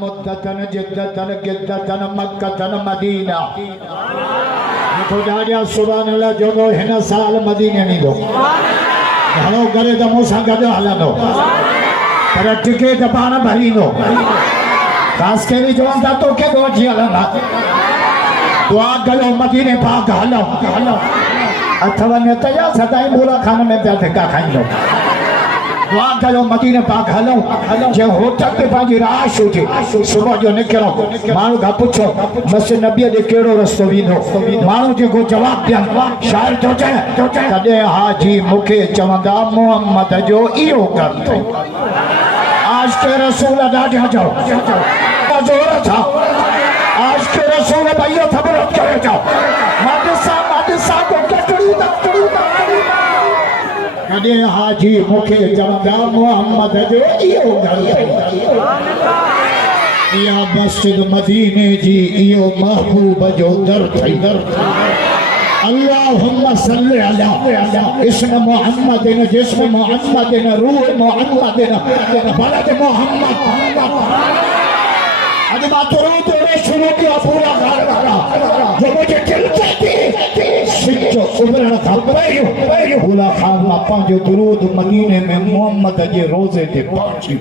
مدتن جدتن گدتن مکتن مدینہ خدا جا سبحان اللہ جو دو ہن سال مدینہ نہیں دو ہلو گرے دا موسیٰ گدو حلانو پر ٹکے دا پانا بھرینو خاص کے بھی جوان دا تو کے دو جی حلانا دعا گلو مدینہ پاک حلو اتھوا نیتا یا صدائی مولا کھانا میں پیا دھکا کھائیں لو دعا گلو مدینہ پاک حلو جے ہوتک پہ پانچی راش اٹھی صبح جو نکرو مانو گھا پچھو بس نبی دے کیڑو رستو ویندو مانو جے کو جواب دیا شاعر جو چاہے کدے حاجی مکے چوندا محمد جو ایو کرتے آج کے رسول ادا جا جاؤ زور تھا آج کے رسول بھائیو تھبرت کرے جاؤ مادسا کو کٹڑی کدے حاجی مکے چوندا محمد جو ایو کرتے یا مسجد مدینے جی ایو محبوب جو در تھی اللہم صلی علی اسم محمد جسم محمد روح محمد بلد محمد ادبا درود نے شروع کیا پورا گھر والا جو مجھے دل کہتی سچو ابرن تھا پہیو بولا خان پانچ درود مدینے میں محمد جے روزے تے پہنچی